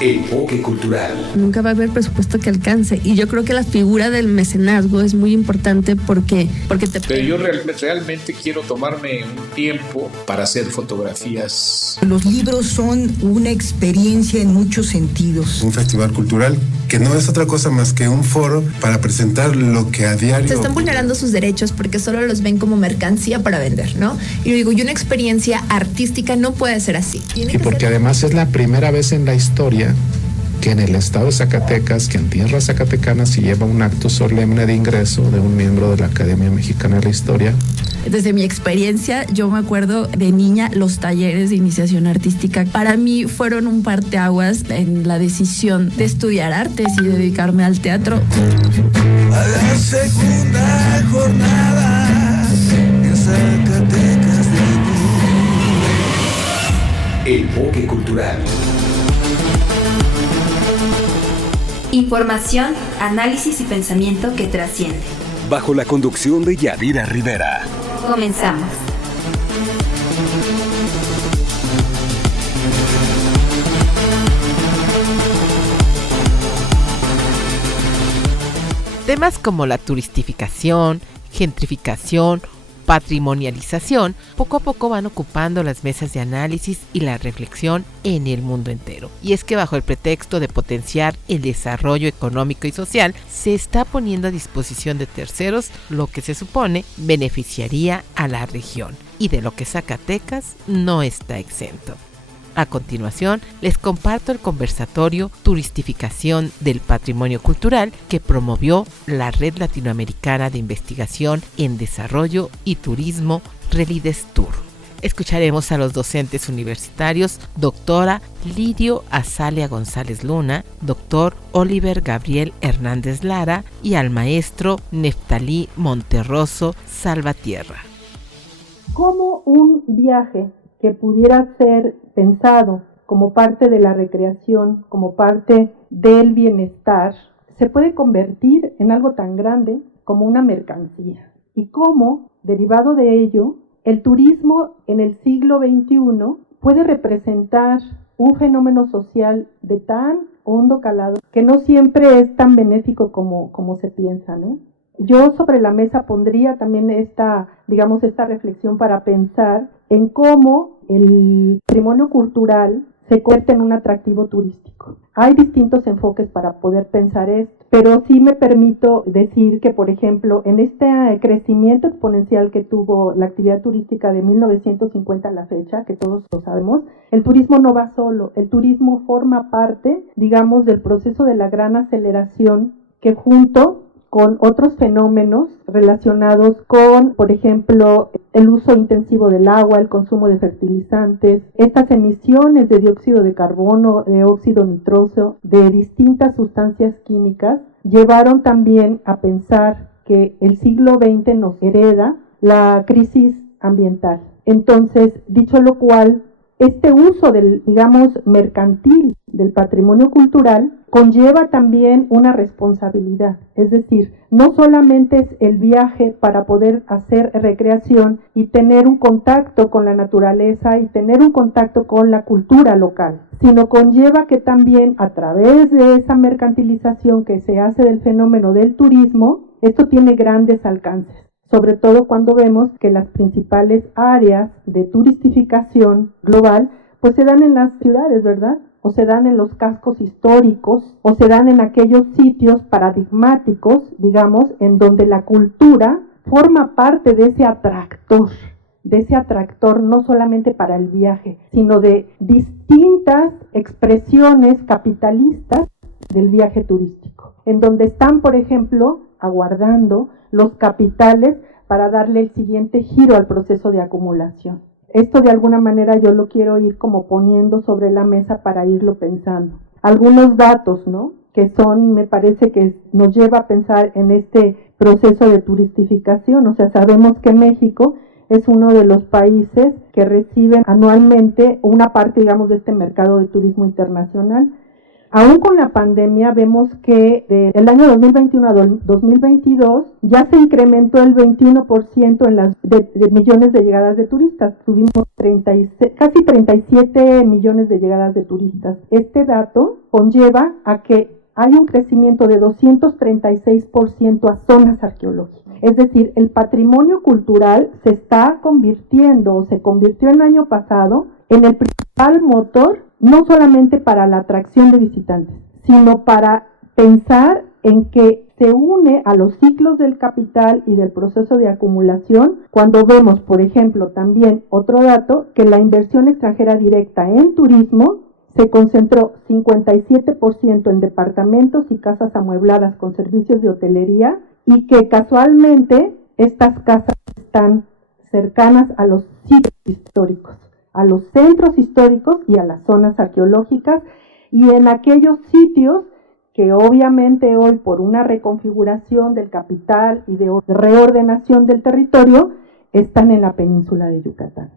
Enfoque cultural. Nunca va a haber presupuesto que alcance, y yo creo que la figura del mecenazgo es muy importante porque Pero yo realmente quiero tomarme un tiempo para hacer fotografías. Los libros son una experiencia en muchos sentidos. Un festival cultural que no es otra cosa más que un foro para presentar lo que a diario... Se están vulnerando sus derechos porque solo los ven como mercancía para vender, ¿no? Y yo digo, y una experiencia artística no puede ser así. Y porque además es la primera vez en la historia que en el estado de Zacatecas, que en tierra zacatecana se lleva un acto solemne de ingreso de un miembro de la Academia Mexicana de la Historia. Desde mi experiencia, yo me acuerdo de niña, los talleres de iniciación artística para mí fueron un parteaguas en la decisión de estudiar artes y dedicarme al teatro. A la segunda jornada en Zacatecas de Enfoque cultural. Información, análisis y pensamiento que trasciende. Bajo la conducción de Yadira Rivera. Comenzamos. Temas como la turistificación, gentrificación, patrimonialización, poco a poco van ocupando las mesas de análisis y la reflexión en el mundo entero. Y es que bajo el pretexto de potenciar el desarrollo económico y social, se está poniendo a disposición de terceros lo que se supone beneficiaría a la región, y de lo que Zacatecas no está exento. A continuación, les comparto el conversatorio Turistificación del Patrimonio Cultural que promovió la Red Latinoamericana de Investigación en Desarrollo y Turismo, RELIDESTUR. Escucharemos a los docentes universitarios, doctora Lidio Azalea González Luna, doctor Oliver Gabriel Hernández Lara y al maestro Neftalí Monterroso Salvatierra. ¿Cómo un viaje que pudiera ser pensado como parte de la recreación, como parte del bienestar, se puede convertir en algo tan grande como una mercancía? Y cómo, derivado de ello, el turismo en el siglo XXI puede representar un fenómeno social de tan hondo calado que no siempre es tan benéfico como se piensa, ¿no? Yo sobre la mesa pondría también esta reflexión para pensar en cómo el patrimonio cultural se convierte en un atractivo turístico. Hay distintos enfoques para poder pensar esto, pero sí me permito decir que, por ejemplo, en este crecimiento exponencial que tuvo la actividad turística de 1950 a la fecha, que todos lo sabemos, el turismo no va solo, el turismo forma parte, del proceso de la gran aceleración que junto con otros fenómenos relacionados con, por ejemplo, el uso intensivo del agua, el consumo de fertilizantes, estas emisiones de dióxido de carbono, de óxido nitroso, de distintas sustancias químicas, llevaron también a pensar que el siglo XX nos hereda la crisis ambiental. Entonces, dicho lo cual, este uso del, mercantil del patrimonio cultural conlleva también una responsabilidad, es decir, no solamente es el viaje para poder hacer recreación y tener un contacto con la naturaleza y tener un contacto con la cultura local, sino conlleva que también a través de esa mercantilización que se hace del fenómeno del turismo, esto tiene grandes alcances. Sobre todo cuando vemos que las principales áreas de turistificación global pues se dan en las ciudades, ¿verdad? O se dan en los cascos históricos, o se dan en aquellos sitios paradigmáticos, en donde la cultura forma parte de ese atractor no solamente para el viaje, sino de distintas expresiones capitalistas del viaje turístico, en donde están, por ejemplo, aguardando los capitales para darle el siguiente giro al proceso de acumulación. Esto de alguna manera yo lo quiero ir como poniendo sobre la mesa para irlo pensando. Algunos datos, ¿no? Que son, me parece que nos lleva a pensar en este proceso de turistificación. O sea, sabemos que México es uno de los países que reciben anualmente una parte, de este mercado de turismo internacional. Aún con la pandemia vemos que del año 2021 a 2022 ya se incrementó el 21% en las de millones de llegadas de turistas. Tuvimos casi 37 millones de llegadas de turistas. Este dato conlleva a que hay un crecimiento de 236% a zonas arqueológicas. Es decir, el patrimonio cultural se está convirtiendo, o se convirtió el año pasado, en el principal motor, no solamente para la atracción de visitantes, sino para pensar en que se une a los ciclos del capital y del proceso de acumulación, cuando vemos, por ejemplo, también otro dato, que la inversión extranjera directa en turismo se concentró 57% en departamentos y casas amuebladas con servicios de hotelería, y que casualmente estas casas están cercanas a los sitios históricos, a los centros históricos y a las zonas arqueológicas, y en aquellos sitios que obviamente hoy, por una reconfiguración del capital y de reordenación del territorio, están en la península de Yucatán.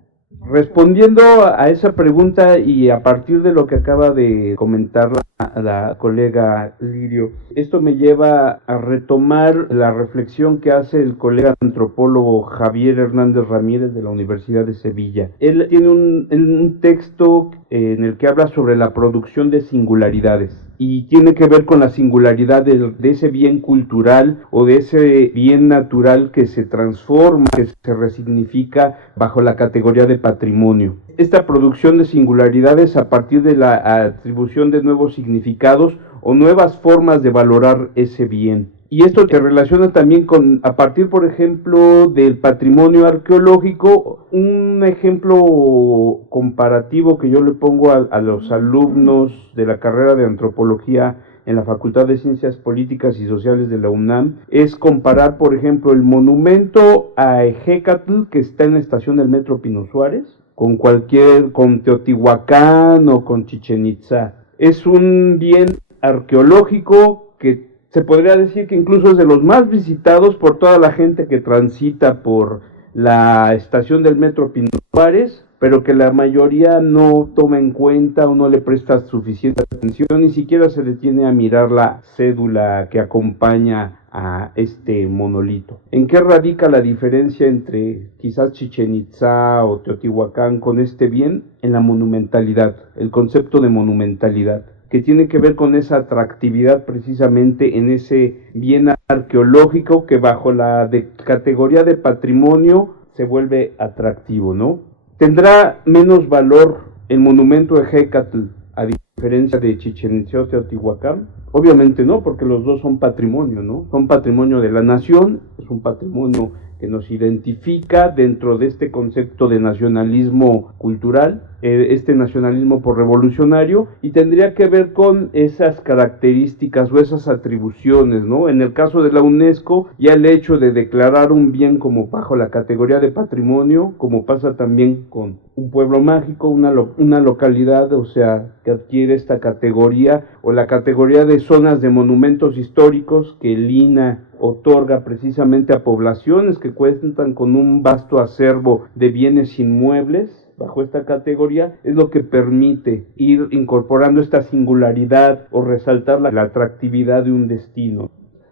Respondiendo a esa pregunta y a partir de lo que acaba de comentar la colega Lirio, esto me lleva a retomar la reflexión que hace el colega antropólogo Javier Hernández Ramírez de la Universidad de Sevilla. Él tiene un texto en el que habla sobre la producción de singularidades, y tiene que ver con la singularidad de ese bien cultural o de ese bien natural que se transforma, que se resignifica bajo la categoría de patrimonio. Esta producción de singularidades a partir de la atribución de nuevos significados o nuevas formas de valorar ese bien. Y esto se relaciona también con, a partir, por ejemplo, del patrimonio arqueológico. Un ejemplo comparativo que yo le pongo a los alumnos de la carrera de antropología en la Facultad de Ciencias Políticas y Sociales de la UNAM es comparar, por ejemplo, el monumento a Ejecatl que está en la estación del Metro Pino Suárez con Teotihuacán o con Chichén Itzá. Es un bien arqueológico que se podría decir que incluso es de los más visitados por toda la gente que transita por la estación del Metro Pino Suárez, pero que la mayoría no toma en cuenta o no le presta suficiente atención, ni siquiera se detiene a mirar la cédula que acompaña a este monolito. ¿En qué radica la diferencia entre quizás Chichén Itzá o Teotihuacán con este bien? En la monumentalidad, el concepto de monumentalidad, que tiene que ver con esa atractividad precisamente en ese bien arqueológico que bajo la categoría de patrimonio se vuelve atractivo, ¿no? ¿Tendrá menos valor el monumento de Ejecatl a diferencia de Chichén Itzá o Teotihuacán? Obviamente no, porque los dos son patrimonio, ¿no? Son patrimonio de la nación, es un patrimonio que nos identifica dentro de este concepto de nacionalismo cultural, este nacionalismo por revolucionario, y tendría que ver con esas características o esas atribuciones, ¿no? En el caso de la UNESCO, ya el hecho de declarar un bien como bajo la categoría de patrimonio, como pasa también con un pueblo mágico, una localidad, o sea, que adquiere esta categoría, o la categoría de zonas de monumentos históricos que el INAH otorga precisamente a poblaciones que cuentan con un vasto acervo de bienes inmuebles. Bajo esta categoría es lo que permite ir incorporando esta singularidad o resaltar la atractividad de un destino.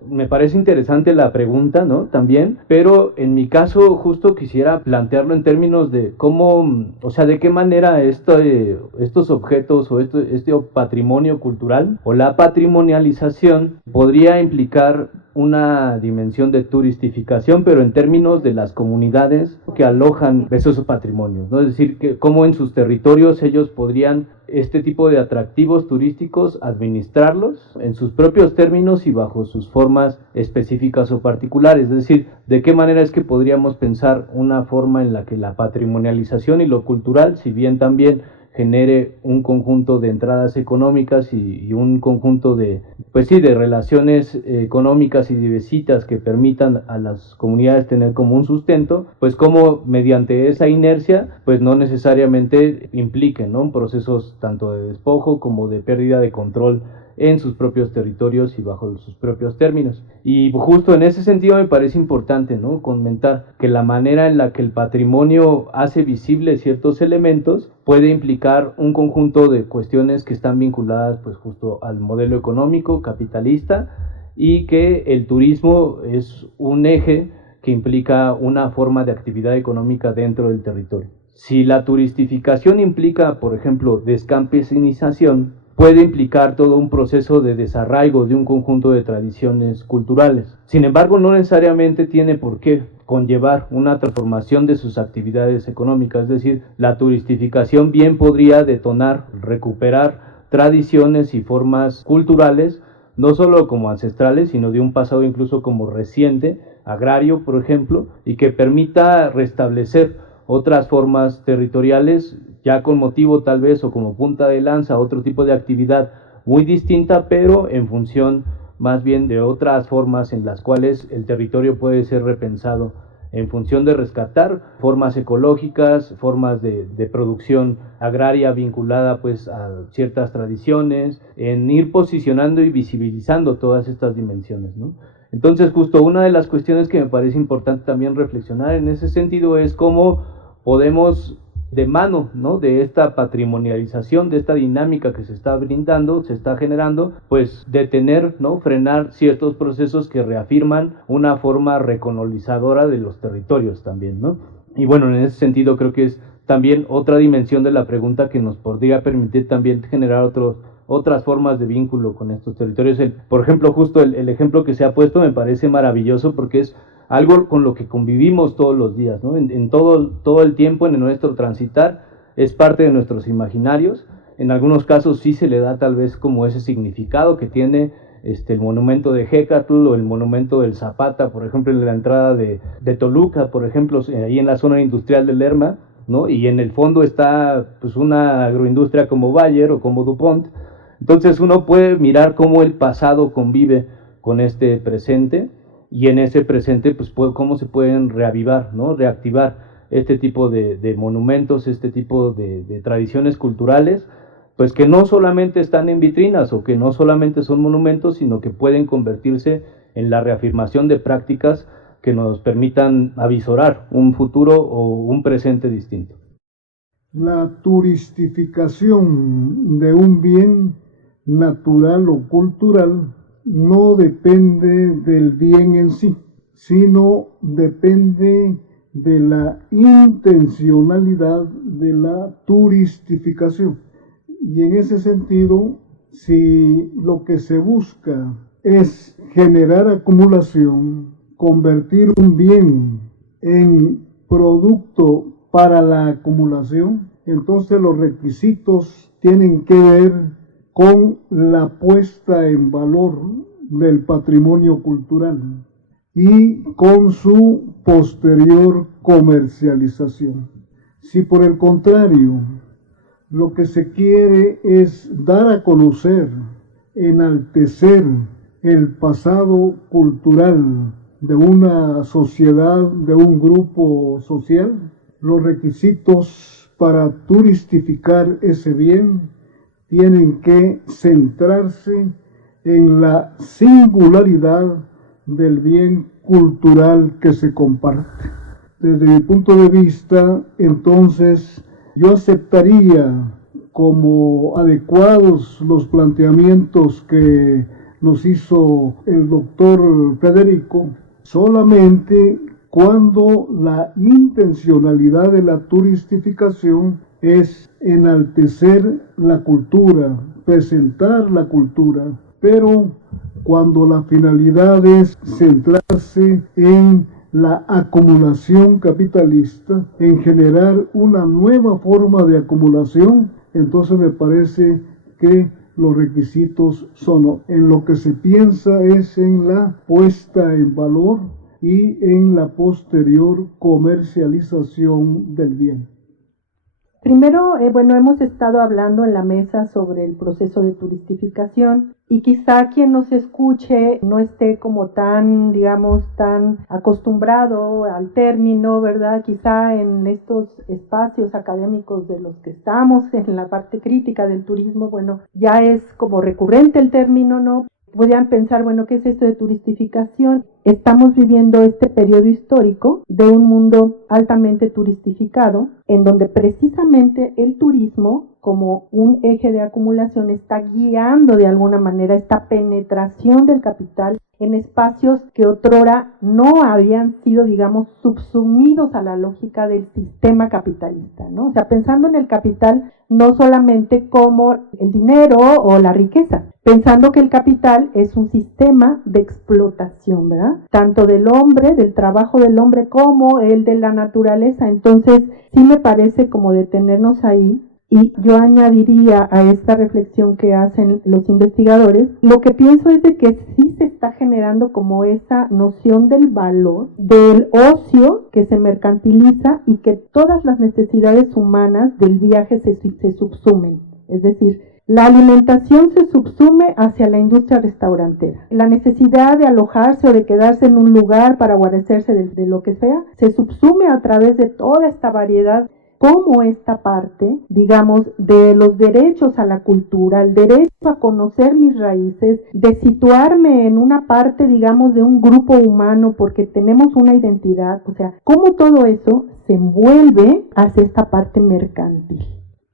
Me parece interesante la pregunta, ¿no? También, pero en mi caso justo quisiera plantearlo en términos de cómo, o sea, de qué manera estos objetos o este patrimonio cultural o la patrimonialización podría implicar una dimensión de turistificación, pero en términos de las comunidades que alojan esos patrimonios, ¿no? Es decir, que cómo en sus territorios ellos podrían este tipo de atractivos turísticos administrarlos en sus propios términos y bajo sus formas específicas o particulares. Es decir, de qué manera es que podríamos pensar una forma en la que la patrimonialización y lo cultural, si bien también genere un conjunto de entradas económicas y un conjunto de relaciones económicas y de visitas que permitan a las comunidades tener como un sustento, pues como mediante esa inercia, pues no necesariamente impliquen, ¿no?, procesos tanto de despojo como de pérdida de control en sus propios territorios y bajo sus propios términos. Y justo en ese sentido me parece importante, ¿no?, comentar que la manera en la que el patrimonio hace visibles ciertos elementos puede implicar un conjunto de cuestiones que están vinculadas pues justo al modelo económico capitalista, y que el turismo es un eje que implica una forma de actividad económica dentro del territorio. Si la turistificación implica, por ejemplo, descampesinización, puede implicar todo un proceso de desarraigo de un conjunto de tradiciones culturales. Sin embargo, no necesariamente tiene por qué conllevar una transformación de sus actividades económicas, es decir, la turistificación bien podría detonar, recuperar tradiciones y formas culturales, no solo como ancestrales, sino de un pasado incluso como reciente, agrario, por ejemplo, y que permita restablecer otras formas territoriales, ya con motivo tal vez o como punta de lanza, otro tipo de actividad muy distinta, pero en función más bien de otras formas en las cuales el territorio puede ser repensado en función de rescatar formas ecológicas, formas de producción agraria vinculada pues a ciertas tradiciones, en ir posicionando y visibilizando todas estas dimensiones, ¿no? Entonces justo una de las cuestiones que me parece importante también reflexionar en ese sentido es cómo podemos, de mano, ¿no?, de esta patrimonialización, de esta dinámica que se está brindando, se está generando, pues detener, ¿no?, frenar ciertos procesos que reafirman una forma recolonizadora de los territorios también, ¿no? Y bueno, en ese sentido creo que es también otra dimensión de la pregunta que nos podría permitir también generar otras formas de vínculo con estos territorios. Por ejemplo, justo el ejemplo que se ha puesto me parece maravilloso porque es algo con lo que convivimos todos los días, ¿no? En todo el tiempo en nuestro transitar, es parte de nuestros imaginarios. En algunos casos sí se le da tal vez como ese significado que tiene el monumento de Hécatl o el monumento del Zapata, por ejemplo, en la entrada de Toluca, por ejemplo, ahí en la zona industrial de Lerma, ¿no? Y en el fondo está pues una agroindustria como Bayer o como DuPont. Entonces uno puede mirar cómo el pasado convive con este presente, y en ese presente pues cómo se pueden reavivar, ¿no?, reactivar este tipo de monumentos, este tipo de tradiciones culturales, pues que no solamente están en vitrinas o que no solamente son monumentos, sino que pueden convertirse en la reafirmación de prácticas que nos permitan avisorar un futuro o un presente distinto. La turistificación de un bien natural o cultural no depende del bien en sí, sino depende de la intencionalidad de la turistificación. Y en ese sentido, si lo que se busca es generar acumulación, convertir un bien en producto para la acumulación, entonces los requisitos tienen que ver con la puesta en valor del patrimonio cultural y con su posterior comercialización. Si por el contrario lo que se quiere es dar a conocer, enaltecer el pasado cultural de una sociedad, de un grupo social, los requisitos para turistificar ese bien tienen que centrarse en la singularidad del bien cultural que se comparte. Desde mi punto de vista, entonces, yo aceptaría como adecuados los planteamientos que nos hizo el doctor Federico, solamente cuando la intencionalidad de la turistificación es enaltecer la cultura, presentar la cultura, pero cuando la finalidad es centrarse en la acumulación capitalista, en generar una nueva forma de acumulación, entonces me parece que los requisitos son, en lo que se piensa es en la puesta en valor y en la posterior comercialización del bien. Primero, bueno, hemos estado hablando en la mesa sobre el proceso de turistificación y quizá quien nos escuche no esté como tan, digamos, tan acostumbrado al término, ¿verdad? Quizá en estos espacios académicos de los que estamos, en la parte crítica del turismo, bueno, ya es como recurrente el término, ¿no? Podrían pensar, bueno, ¿qué es esto de turistificación? Estamos viviendo este periodo histórico de un mundo altamente turistificado, en donde precisamente el turismo, como un eje de acumulación, está guiando de alguna manera esta penetración del capital en espacios que otrora no habían sido, digamos, subsumidos a la lógica del sistema capitalista, ¿no? O sea, pensando en el capital no solamente como el dinero o la riqueza, pensando que el capital es un sistema de explotación, ¿verdad? Tanto del hombre, del trabajo del hombre, como el de la naturaleza. Entonces, sí me parece como detenernos ahí. Y yo añadiría a esta reflexión que hacen los investigadores, lo que pienso es de que sí se está generando como esa noción del valor, del ocio que se mercantiliza y que todas las necesidades humanas del viaje se subsumen. Es decir, la alimentación se subsume hacia la industria restaurantera. La necesidad de alojarse o de quedarse en un lugar para guarecerse de lo que sea, se subsume a través de toda esta variedad. Como esta parte, digamos, de los derechos a la cultura, el derecho a conocer mis raíces, de situarme en una parte, digamos, de un grupo humano porque tenemos una identidad, o sea, cómo todo eso se envuelve hacia esta parte mercantil.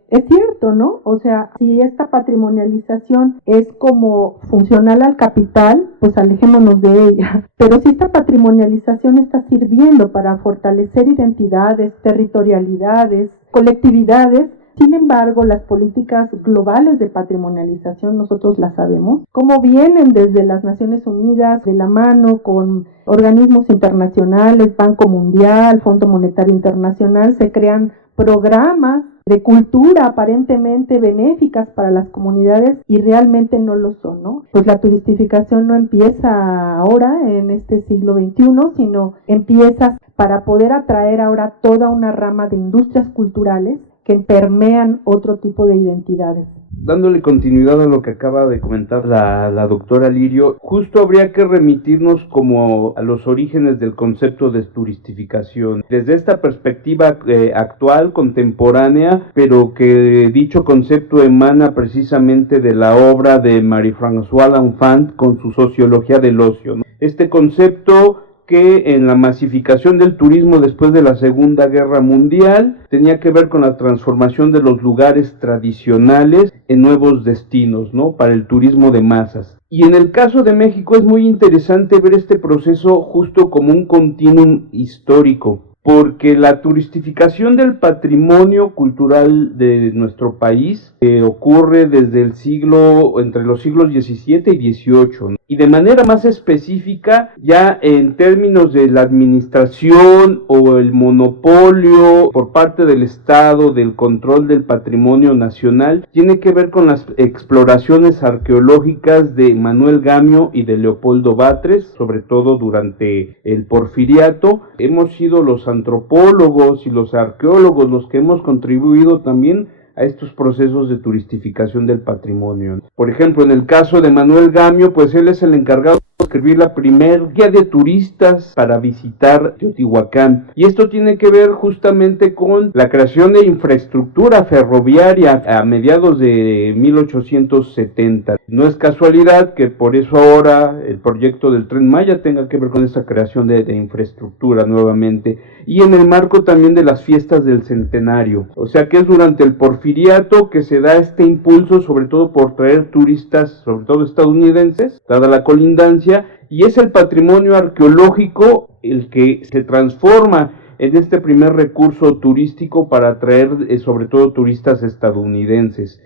Es cierto, ¿no? O sea, si esta patrimonialización es como funcional al capital, pues alejémonos de ella. Pero si esta patrimonialización está sirviendo para fortalecer identidades, territorialidades, colectividades, sin embargo, las políticas globales de patrimonialización, nosotros las sabemos, cómo vienen desde las Naciones Unidas de la mano con organismos internacionales, Banco Mundial, Fondo Monetario Internacional, se crean programas de cultura aparentemente benéficas para las comunidades y realmente no lo son, ¿no? Pues la turistificación no empieza ahora en este siglo XXI, sino empieza para poder atraer ahora toda una rama de industrias culturales que permean otro tipo de identidades. Dándole continuidad a lo que acaba de comentar la doctora Lirio, justo habría que remitirnos como a los orígenes del concepto de turistificación. Desde esta perspectiva actual, contemporánea, pero que dicho concepto emana precisamente de la obra de Marie-Françoise L'Enfant con su sociología del ocio, ¿no? Este concepto que en la masificación del turismo después de la Segunda Guerra Mundial tenía que ver con la transformación de los lugares tradicionales en nuevos destinos, ¿no? Para el turismo de masas. Y en el caso de México es muy interesante ver este proceso justo como un continuum histórico, porque la turistificación del patrimonio cultural de nuestro país ocurre desde entre los siglos XVII y XVIII, ¿no? Y de manera más específica, ya en términos de la administración o el monopolio por parte del Estado del control del patrimonio nacional, tiene que ver con las exploraciones arqueológicas de Manuel Gamio y de Leopoldo Batres, sobre todo durante el Porfiriato. Hemos sido los antropólogos y los arqueólogos los que hemos contribuido también a estos procesos de turistificación del patrimonio. Por ejemplo, en el caso de Manuel Gamio, pues él es el encargado de escribir la primer guía de turistas para visitar Teotihuacán. Y esto tiene que ver justamente con la creación de infraestructura ferroviaria a mediados de 1870. No es casualidad que por eso ahora el proyecto del Tren Maya tenga que ver con esa creación de infraestructura nuevamente. Y en el marco también de las fiestas del centenario. O sea que es durante el Porfiriato que se da este impulso, sobre todo por traer turistas, sobre todo estadounidenses, dada la colindancia, y es el patrimonio arqueológico el que se transforma en este primer recurso turístico para atraer sobre todo turistas estadounidenses,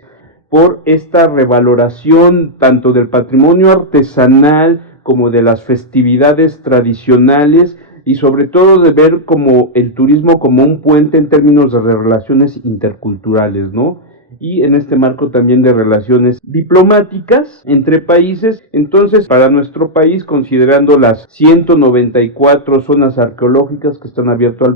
por esta revaloración tanto del patrimonio artesanal como de las festividades tradicionales, y sobre todo de ver como el turismo como un puente en términos de relaciones interculturales, ¿no? Y en este marco también de relaciones diplomáticas entre países. Entonces, para nuestro país, considerando las 194 zonas arqueológicas que están abiertas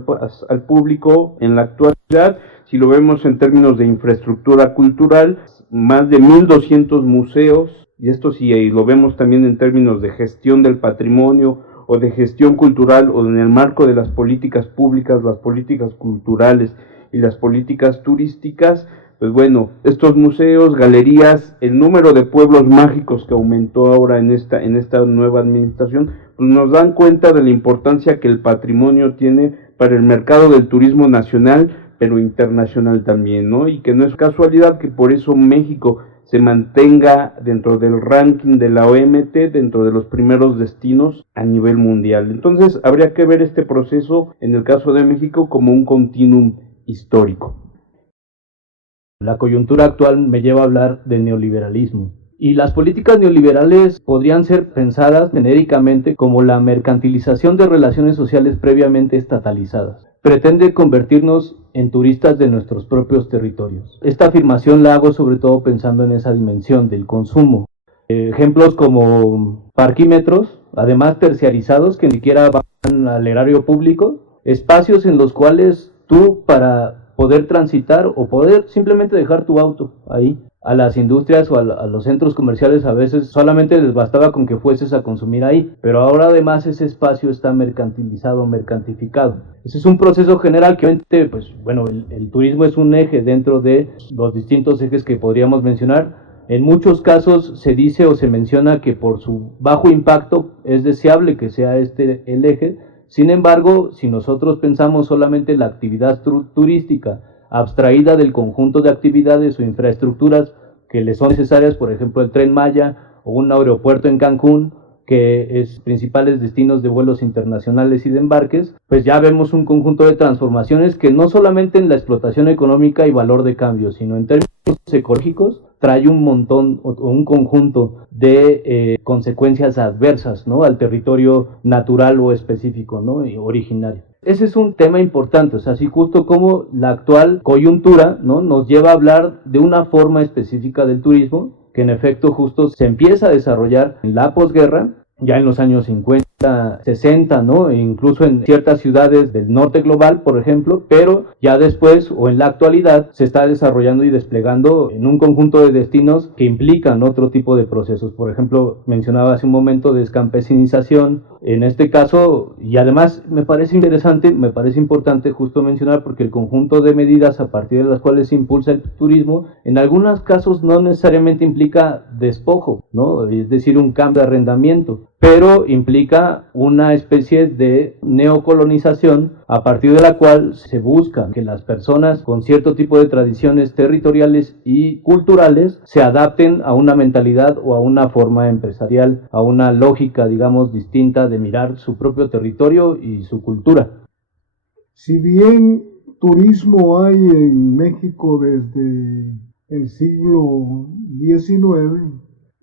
al público en la actualidad, Si lo vemos en términos de infraestructura cultural, más de 1.200 museos, y esto si lo vemos también en términos de gestión del patrimonio o de gestión cultural o en el marco de las políticas públicas, las políticas culturales y las políticas turísticas, pues bueno, estos museos, galerías, el número de pueblos mágicos que aumentó ahora en esta nueva administración, pues nos dan cuenta de la importancia que el patrimonio tiene para el mercado del turismo nacional, pero internacional también, ¿no? Y que no es casualidad que por eso México se mantenga dentro del ranking de la OMT, dentro de los primeros destinos a nivel mundial. Entonces, habría que ver este proceso, en el caso de México, como un continuum histórico. La coyuntura actual me lleva a hablar de neoliberalismo. Y las políticas neoliberales podrían ser pensadas genéricamente como la mercantilización de relaciones sociales previamente estatalizadas. Pretende convertirnos en turistas de nuestros propios territorios. Esta afirmación la hago sobre todo pensando en esa dimensión del consumo. Ejemplos como parquímetros, además terciarizados, que ni siquiera van al erario público, espacios en los cuales tú, para poder transitar o poder simplemente dejar tu auto ahí, a las industrias o a los centros comerciales a veces solamente les bastaba con que fueses a consumir ahí, pero ahora además ese espacio está mercantilizado, mercantificado. Ese es un proceso general que obviamente, pues bueno, el turismo es un eje dentro de los distintos ejes que podríamos mencionar. En muchos casos se dice o se menciona que por su bajo impacto es deseable que sea este el eje. Sin embargo, si nosotros pensamos solamente en la actividad turística abstraída del conjunto de actividades o infraestructuras que le son necesarias, por ejemplo el Tren Maya o un aeropuerto en Cancún, que es principales destinos de vuelos internacionales y de embarques, pues ya vemos un conjunto de transformaciones que no solamente en la explotación económica y valor de cambio, sino en términos ecológicos trae un montón o un conjunto de consecuencias adversas, ¿no?, al territorio natural o específico, ¿no?, y originario. Ese es un tema importante, o sea, así justo como la actual coyuntura, ¿no?, nos lleva a hablar de una forma específica del turismo que en efecto justo se empieza a desarrollar en la posguerra, ya en los años 50, 60, ¿no? E incluso en ciertas ciudades del norte global, por ejemplo, pero ya después o en la actualidad se está desarrollando y desplegando en un conjunto de destinos que implican otro tipo de procesos. Por ejemplo, mencionaba hace un momento descampesinización, en este caso, y además me parece interesante, me parece importante justo mencionar porque el conjunto de medidas a partir de las cuales se impulsa el turismo, en algunos casos no necesariamente implica despojo, ¿no?, es decir, un cambio de arrendamiento, pero implica una especie de neocolonización a partir de la cual se busca que las personas con cierto tipo de tradiciones territoriales y culturales se adapten a una mentalidad o a una forma empresarial, a una lógica, digamos, distinta de mirar su propio territorio y su cultura. Si bien turismo hay en México desde el siglo XIX,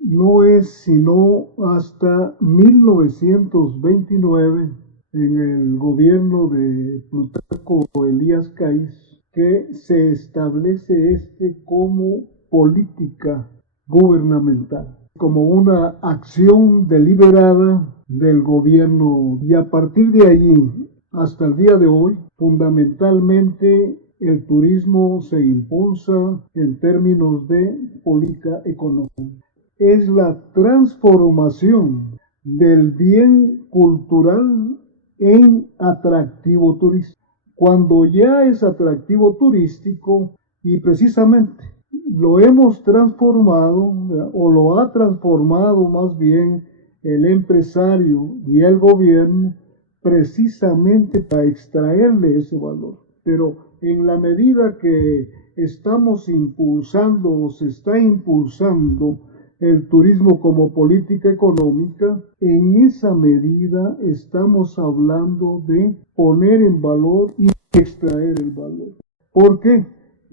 no es sino hasta 1929, en el gobierno de Plutarco Elías Calles, que se establece como política gubernamental, como una acción deliberada del gobierno. Y a partir de allí, hasta el día de hoy, fundamentalmente el turismo se impulsa en términos de política económica. Es la transformación del bien cultural en atractivo turístico. Cuando ya es atractivo turístico y precisamente lo hemos transformado, o lo ha transformado más bien el empresario y el gobierno, precisamente para extraerle ese valor. Pero en la medida que estamos impulsando o se está impulsando el turismo como política económica, en esa medida estamos hablando de poner en valor y extraer el valor. ¿Por qué?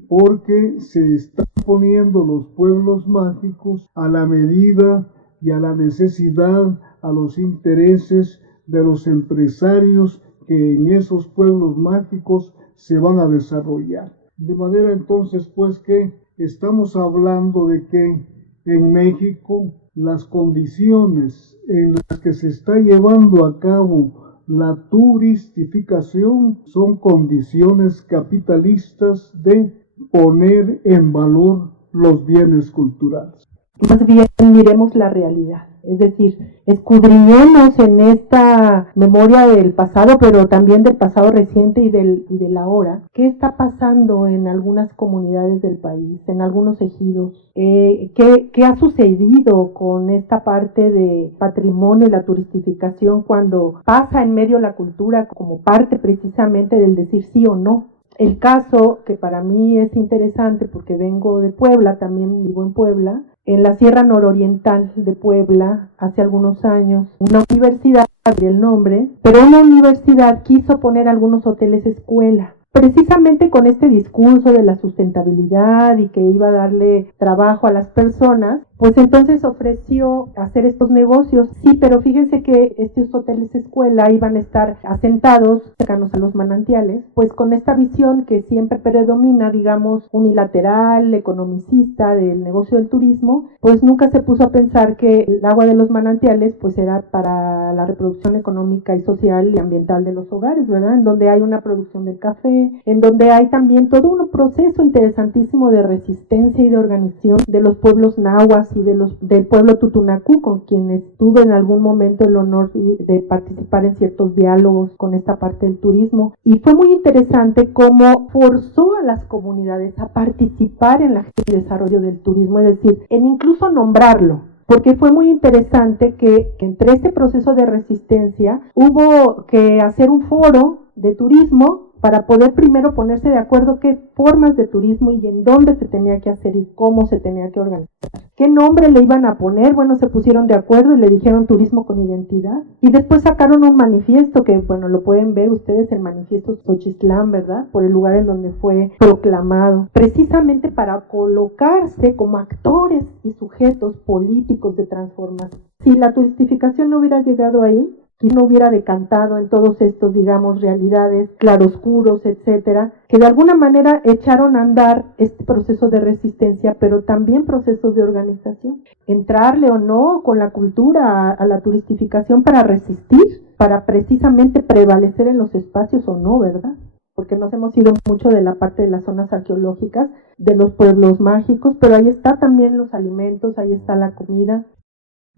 Porque se están poniendo los pueblos mágicos a la medida y a la necesidad, a los intereses de los empresarios que en esos pueblos mágicos se van a desarrollar. De manera entonces pues que estamos hablando de que en México las condiciones en las que se está llevando a cabo la turistificación son condiciones capitalistas de poner en valor los bienes culturales. Más bien miremos la realidad, es decir, escudriñemos en esta memoria del pasado, pero también del pasado reciente y del ahora. ¿Qué está pasando en algunas comunidades del país, en algunos ejidos? ¿Qué ha sucedido con esta parte de patrimonio y la turistificación cuando pasa en medio la cultura como parte precisamente del decir sí o no? El caso que para mí es interesante porque vengo de Puebla, también vivo en Puebla, en la Sierra Nororiental de Puebla, hace algunos años, una universidad, el nombre, pero una universidad quiso poner algunos hoteles escuela, precisamente con este discurso de la sustentabilidad y que iba a darle trabajo a las personas. Pues entonces ofreció hacer estos negocios. Sí, pero fíjense que estos hoteles escuela iban a estar asentados cercanos a los manantiales, pues con esta visión que siempre predomina, digamos, unilateral, economicista del negocio del turismo, pues nunca se puso a pensar que el agua de los manantiales pues era para la reproducción económica y social y ambiental de los hogares, ¿verdad? En donde hay una producción del café, en donde hay también todo un proceso interesantísimo de resistencia y de organización de los pueblos nahuas y del pueblo Tutunacú, con quienes tuve en algún momento el honor de participar en ciertos diálogos con esta parte del turismo. Y fue muy interesante cómo forzó a las comunidades a participar en el desarrollo del turismo, es decir, en incluso nombrarlo. Porque fue muy interesante que entre este proceso de resistencia hubo que hacer un foro de turismo para poder primero ponerse de acuerdo qué formas de turismo y en dónde se tenía que hacer y cómo se tenía que organizar. ¿Qué nombre le iban a poner? Bueno, se pusieron de acuerdo y le dijeron turismo con identidad. Y después sacaron un manifiesto que, bueno, lo pueden ver ustedes, el manifiesto Xochitlán, ¿verdad? Por el lugar en donde fue proclamado. Precisamente para colocarse como actores y sujetos políticos de transformación. Si la turistificación no hubiera llegado ahí, que no hubiera decantado en todos estos, digamos, realidades, claroscuros, etcétera, que de alguna manera echaron a andar este proceso de resistencia, pero también procesos de organización. Entrarle o no con la cultura a la turistificación para resistir, para precisamente prevalecer en los espacios o no, ¿verdad? Porque nos hemos ido mucho de la parte de las zonas arqueológicas, de los pueblos mágicos, pero ahí está también los alimentos, ahí está la comida.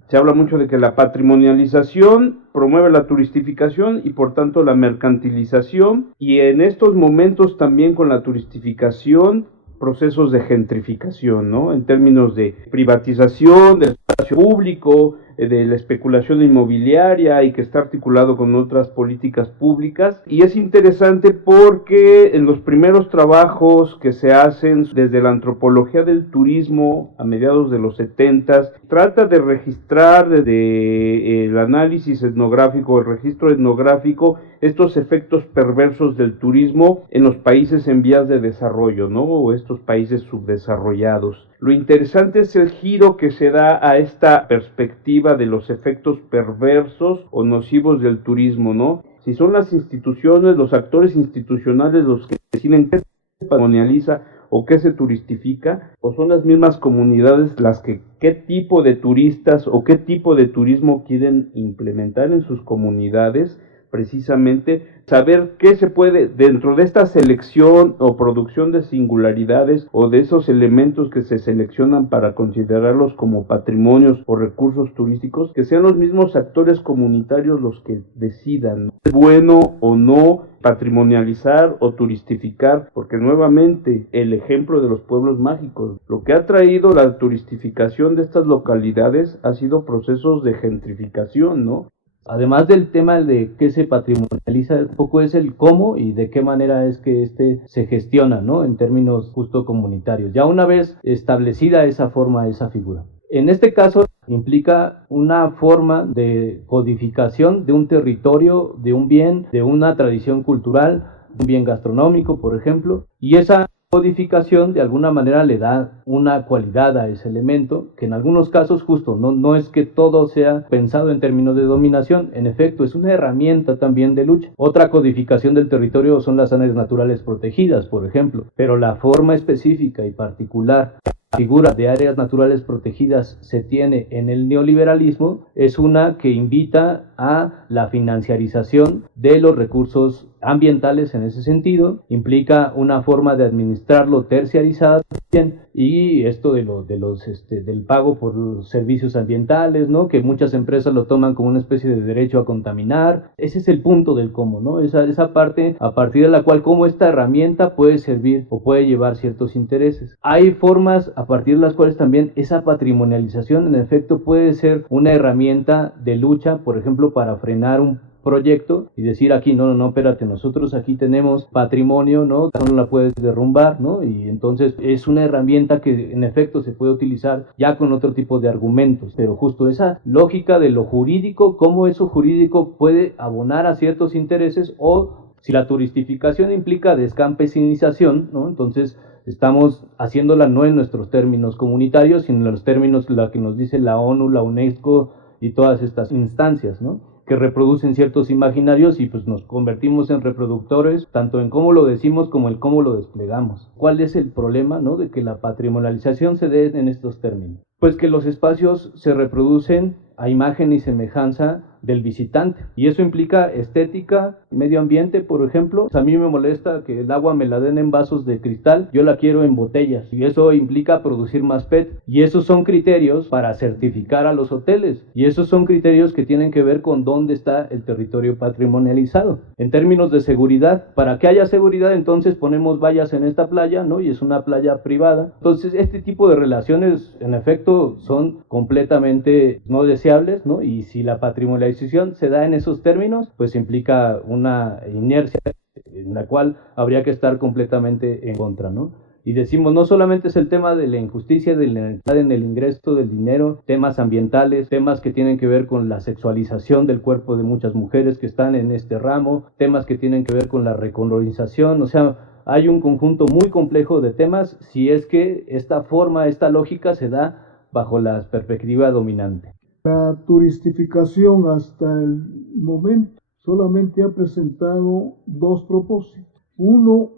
Se habla mucho de que la patrimonialización promueve la turistificación y por tanto la mercantilización, y en estos momentos también con la turistificación procesos de gentrificación, ¿no? En términos de privatización del espacio público, de la especulación inmobiliaria y que está articulado con otras políticas públicas. Y es interesante porque en los primeros trabajos que se hacen desde la antropología del turismo a mediados de los 70s, trata de registrar desde el análisis etnográfico, el registro etnográfico, estos efectos perversos del turismo en los países en vías de desarrollo, ¿no? O estos países subdesarrollados. Lo interesante es el giro que se da a esta perspectiva de los efectos perversos o nocivos del turismo, ¿no? Si son las instituciones, los actores institucionales los que deciden qué se patrimonializa o qué se turistifica, o son las mismas comunidades las que qué tipo de turistas o qué tipo de turismo quieren implementar en sus comunidades, precisamente saber qué se puede, dentro de esta selección o producción de singularidades o de esos elementos que se seleccionan para considerarlos como patrimonios o recursos turísticos, que sean los mismos actores comunitarios los que decidan, ¿es bueno o no patrimonializar o turistificar? Porque nuevamente el ejemplo de los pueblos mágicos, lo que ha traído la turistificación de estas localidades ha sido procesos de gentrificación, ¿no? Además del tema de qué se patrimonializa, un poco es el cómo y de qué manera es que se gestiona, ¿no? En términos justo comunitarios, ya una vez establecida esa forma, esa figura. En este caso implica una forma de codificación de un territorio, de un bien, de una tradición cultural, un bien gastronómico, por ejemplo, y esa codificación de alguna manera le da una cualidad a ese elemento, que en algunos casos justo no es que todo sea pensado en términos de dominación, en efecto es una herramienta también de lucha. Otra codificación del territorio son las áreas naturales protegidas, por ejemplo, pero la forma específica y particular figura de áreas naturales protegidas se tiene en el neoliberalismo es una que invita a la financiarización de los recursos ambientales en ese sentido, implica una forma de administrarlo terciarizada también, y esto del pago por los servicios ambientales, ¿no? Que muchas empresas lo toman como una especie de derecho a contaminar. Ese es el punto del cómo, ¿no? Esa parte a partir de la cual cómo esta herramienta puede servir o puede llevar ciertos intereses. Hay formas a partir de las cuales también esa patrimonialización en efecto puede ser una herramienta de lucha, por ejemplo, para frenar un proyecto y decir aquí, no, espérate, nosotros aquí tenemos patrimonio, ¿no? No la puedes derrumbar, ¿no? Y entonces es una herramienta que en efecto se puede utilizar ya con otro tipo de argumentos, pero justo esa lógica de lo jurídico, cómo eso jurídico puede abonar a ciertos intereses, o si la turistificación implica descampesinización, ¿no? Entonces estamos haciéndola no en nuestros términos comunitarios, sino en los términos la que nos dice la ONU, la UNESCO y todas estas instancias, ¿no? Que reproducen ciertos imaginarios y pues nos convertimos en reproductores tanto en cómo lo decimos como en cómo lo desplegamos. ¿Cuál es el problema, ¿no? De que la patrimonialización se dé en estos términos? Pues que los espacios se reproducen a imagen y semejanza del visitante, y eso implica estética, medio ambiente, por ejemplo. A mí me molesta que el agua me la den en vasos de cristal, yo la quiero en botellas, y eso implica producir más PET, y esos son criterios para certificar a los hoteles, y esos son criterios que tienen que ver con dónde está el territorio patrimonializado. En términos de seguridad, para que haya seguridad, entonces ponemos vallas en esta playa, ¿no? Y es una playa privada. Entonces este tipo de relaciones en efecto son completamente no deseables, ¿no? Y si la patrimonialización se da en esos términos, pues implica una inercia en la cual habría que estar completamente en contra, ¿no? Y decimos, no solamente es el tema de la injusticia, de la inequidad en el ingreso del dinero, temas ambientales, temas que tienen que ver con la sexualización del cuerpo de muchas mujeres que están en este ramo, temas que tienen que ver con la recolonización, o sea, hay un conjunto muy complejo de temas si es que esta forma, esta lógica se da bajo la perspectiva dominante. La turistificación hasta el momento solamente ha presentado dos propósitos. Uno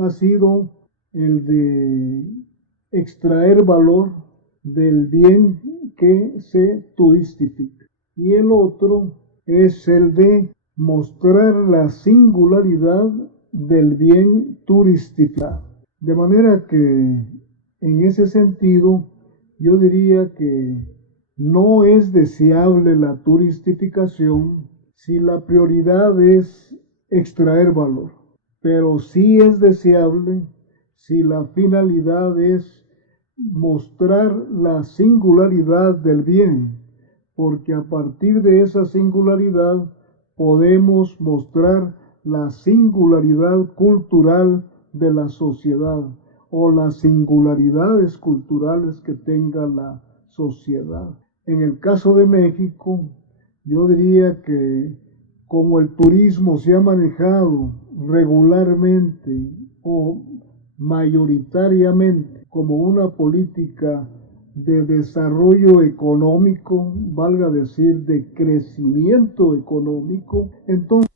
ha sido el de extraer valor del bien que se turistifica, y el otro es el de mostrar la singularidad del bien turistificado. De manera que en ese sentido yo diría que no es deseable la turistificación si la prioridad es extraer valor, pero sí es deseable si la finalidad es mostrar la singularidad del bien, porque a partir de esa singularidad podemos mostrar la singularidad cultural de la sociedad o las singularidades culturales que tenga la sociedad. En el caso de México, yo diría que como el turismo se ha manejado regularmente o mayoritariamente como una política de desarrollo económico, valga decir, de crecimiento económico, entonces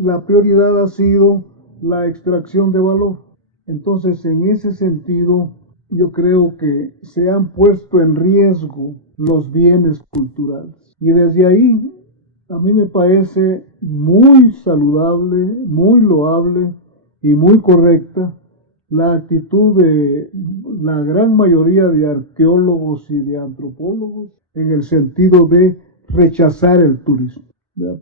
la prioridad ha sido la extracción de valor. Entonces, en ese sentido, yo creo que se han puesto en riesgo los bienes culturales. Y desde ahí, a mí me parece muy saludable, muy loable y muy correcta la actitud de la gran mayoría de arqueólogos y de antropólogos en el sentido de rechazar el turismo,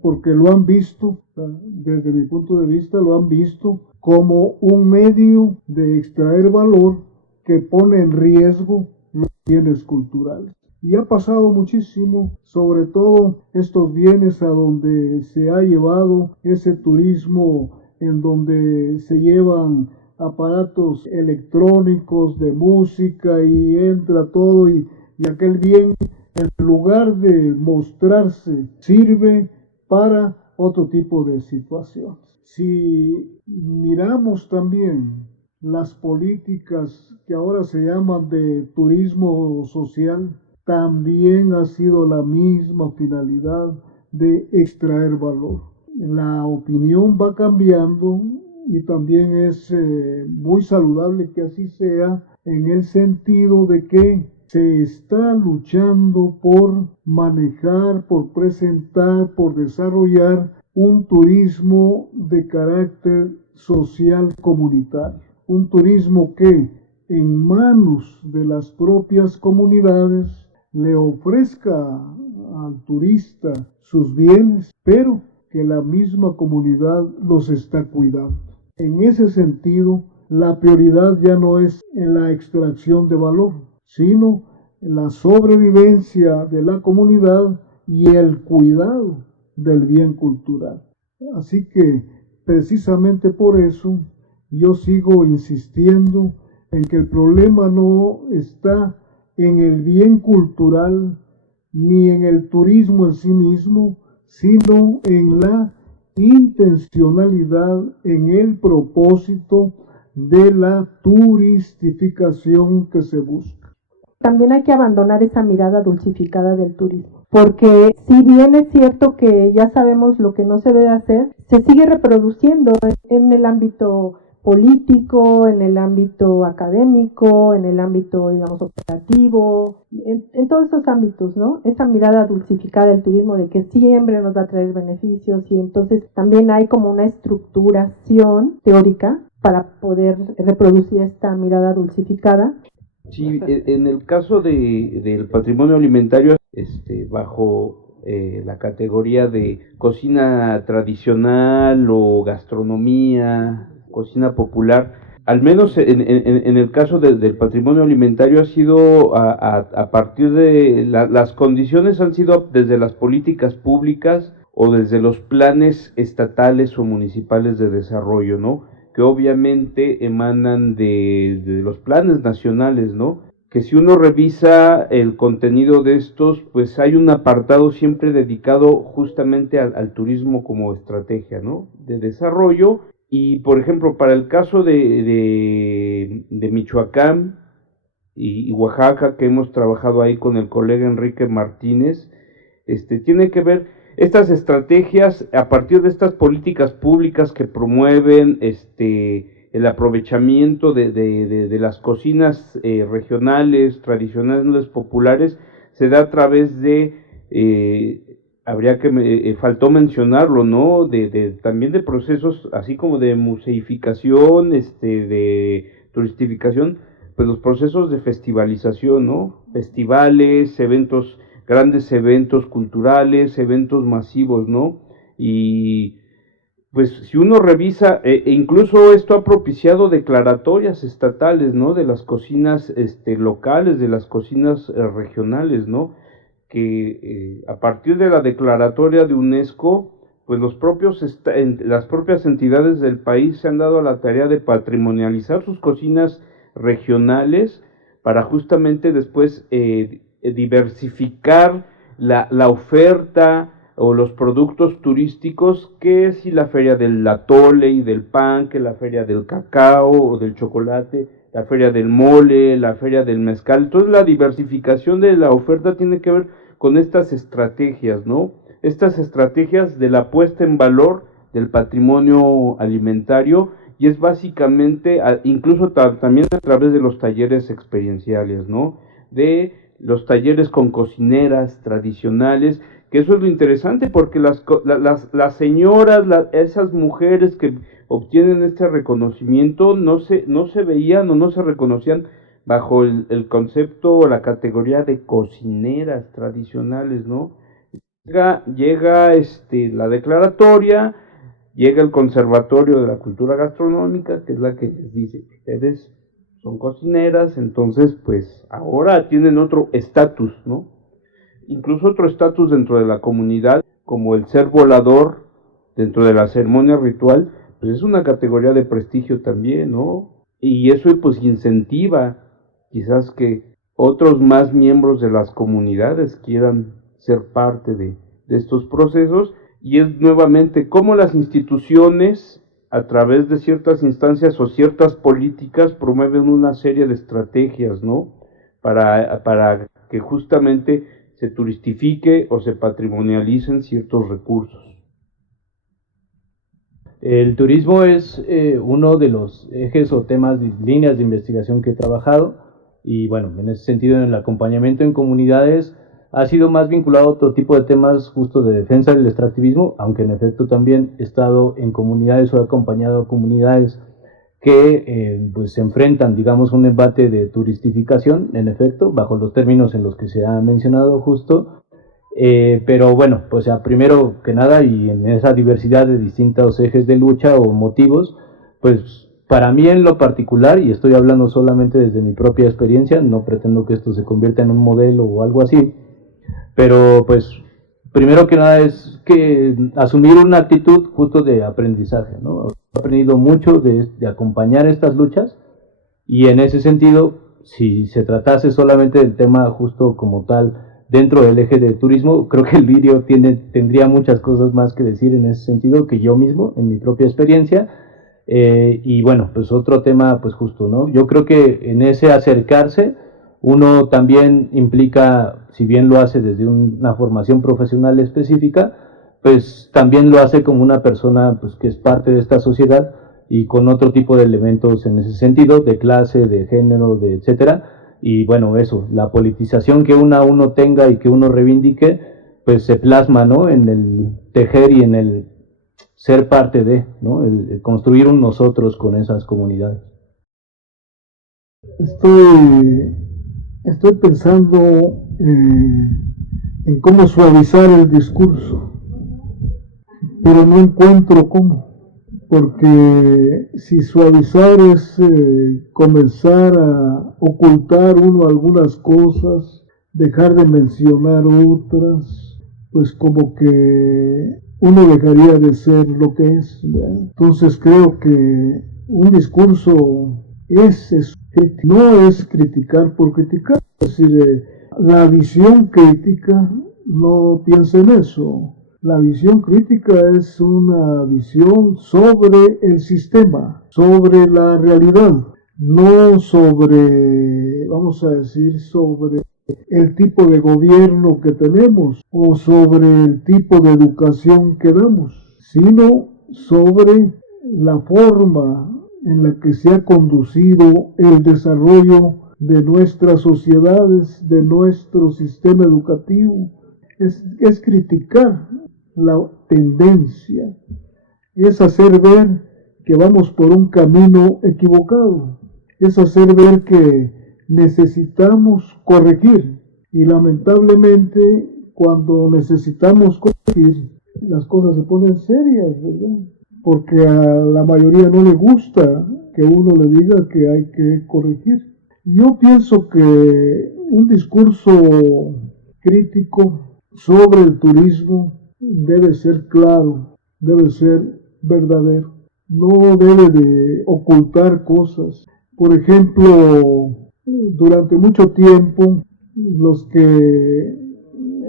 porque lo han visto, desde mi punto de vista, lo han visto como un medio de extraer valor que pone en riesgo los bienes culturales. Y ha pasado muchísimo, sobre todo estos bienes a donde se ha llevado ese turismo en donde se llevan aparatos electrónicos de música y entra todo y aquel bien, en lugar de mostrarse, sirve para otro tipo de situaciones. Si miramos también las políticas que ahora se llaman de turismo social, también ha sido la misma finalidad de extraer valor. La opinión va cambiando y también es muy saludable que así sea, en el sentido de que se está luchando por manejar, por presentar, por desarrollar un turismo de carácter social comunitario, un turismo que en manos de las propias comunidades le ofrezca al turista sus bienes, pero que la misma comunidad los está cuidando. En ese sentido, la prioridad ya no es en la extracción de valor, sino en la sobrevivencia de la comunidad y el cuidado del bien cultural. Así que precisamente por eso yo sigo insistiendo en que el problema no está en el bien cultural ni en el turismo en sí mismo, sino en la intencionalidad, en el propósito de la turistificación que se busca. También hay que abandonar esa mirada dulcificada del turismo, porque si bien es cierto que ya sabemos lo que no se debe hacer, se sigue reproduciendo en el ámbito político, en el ámbito académico, en el ámbito, digamos, operativo, en todos esos ámbitos, ¿no? Esa mirada dulcificada del turismo de que siempre nos va a traer beneficios, y entonces también hay como una estructuración teórica para poder reproducir esta mirada dulcificada. Sí, en el caso del patrimonio alimentario, bajo la categoría de cocina tradicional o gastronomía, cocina popular, al menos en el caso del patrimonio alimentario ha sido a partir de las condiciones han sido desde las políticas públicas o desde los planes estatales o municipales de desarrollo, ¿no? Que obviamente emanan de los planes nacionales, ¿no? Que si uno revisa el contenido de estos, pues hay un apartado siempre dedicado justamente al turismo como estrategia, ¿no? De desarrollo. Y, por ejemplo, para el caso de Michoacán y Oaxaca, que hemos trabajado ahí con el colega Enrique Martínez, tiene que ver estas estrategias a partir de estas políticas públicas que promueven el aprovechamiento de las cocinas regionales, tradicionales, populares, se da a través de faltó mencionarlo, ¿no? También de procesos así como de museificación, de turistificación, pues los procesos de festivalización, ¿no? Festivales, eventos, grandes eventos culturales, eventos masivos, ¿no? Y pues si uno revisa, incluso esto ha propiciado declaratorias estatales, ¿no? De las cocinas locales, de las cocinas regionales, ¿no? Que a partir de la declaratoria de UNESCO, pues las propias entidades del país se han dado a la tarea de patrimonializar sus cocinas regionales para justamente después diversificar la oferta o los productos turísticos, que si la feria del atole y del pan, que la feria del cacao o del chocolate, la feria del mole, la feria del mezcal. Entonces la diversificación de la oferta tiene que ver con estas estrategias, ¿no? Estas estrategias de la puesta en valor del patrimonio alimentario, y es básicamente, incluso también a través de los talleres experienciales, ¿no? De los talleres con cocineras tradicionales, que eso es lo interesante, porque las señoras, esas mujeres que obtienen este reconocimiento no se veían o no se reconocían bajo el concepto o la categoría de cocineras tradicionales, ¿no? Llega la declaratoria, llega el Conservatorio de la Cultura Gastronómica, que es la que les dice, ustedes son cocineras, entonces pues ahora tienen otro estatus, ¿no? Incluso otro estatus dentro de la comunidad, como el ser volador dentro de la ceremonia ritual, pues es una categoría de prestigio también, ¿no? Y eso pues incentiva quizás que otros más miembros de las comunidades quieran ser parte de estos procesos, y es nuevamente cómo las instituciones, a través de ciertas instancias o ciertas políticas, promueven una serie de estrategias, ¿no? Para que justamente se turistifique o se patrimonialicen ciertos recursos. El turismo es uno de los ejes o temas, líneas de investigación que he trabajado, y bueno, en ese sentido, en el acompañamiento en comunidades ha sido más vinculado a otro tipo de temas justo de defensa del extractivismo, aunque en efecto también he estado en comunidades o he acompañado a comunidades que pues se enfrentan, digamos, a un embate de turistificación, en efecto, bajo los términos en los que se ha mencionado justo, pero bueno, pues primero que nada, y en esa diversidad de distintos ejes de lucha o motivos, pues para mí en lo particular, y estoy hablando solamente desde mi propia experiencia, no pretendo que esto se convierta en un modelo o algo así, pero pues primero que nada es que asumir una actitud justo de aprendizaje, ¿no? He aprendido mucho de acompañar estas luchas, y en ese sentido, si se tratase solamente del tema justo como tal dentro del eje de turismo, creo que el Lirio tendría muchas cosas más que decir en ese sentido que yo mismo, en mi propia experiencia. Y bueno, pues otro tema, pues justo, ¿no? Yo creo que en ese acercarse, uno también implica, si bien lo hace desde una formación profesional específica, pues también lo hace como una persona pues que es parte de esta sociedad y con otro tipo de elementos en ese sentido, de clase, de género, de etcétera. Y bueno, eso, la politización que uno tenga y que uno reivindique, pues se plasma, ¿no? En el tejer y en el ser parte de, ¿no? El construir un nosotros con esas comunidades. Estoy pensando en cómo suavizar el discurso, pero no encuentro cómo, porque si suavizar es comenzar a ocultar uno algunas cosas, dejar de mencionar otras, pues como que uno dejaría de ser lo que es, ¿verdad? Entonces creo que un discurso no es criticar por criticar, es decir, la visión crítica no piensa en eso. La visión crítica es una visión sobre el sistema, sobre la realidad, no sobre, vamos a decir, sobre el tipo de gobierno que tenemos o sobre el tipo de educación que damos, sino sobre la forma en la que se ha conducido el desarrollo de nuestras sociedades, de nuestro sistema educativo. Es criticar la tendencia, es hacer ver que vamos por un camino equivocado, es hacer ver que necesitamos corregir, y lamentablemente cuando necesitamos corregir las cosas se ponen serias, ¿verdad? Porque a la mayoría no le gusta que uno le diga que hay que corregir. Yo pienso que un discurso crítico sobre el turismo debe ser claro, debe ser verdadero, no debe de ocultar cosas. Por ejemplo, durante mucho tiempo, los que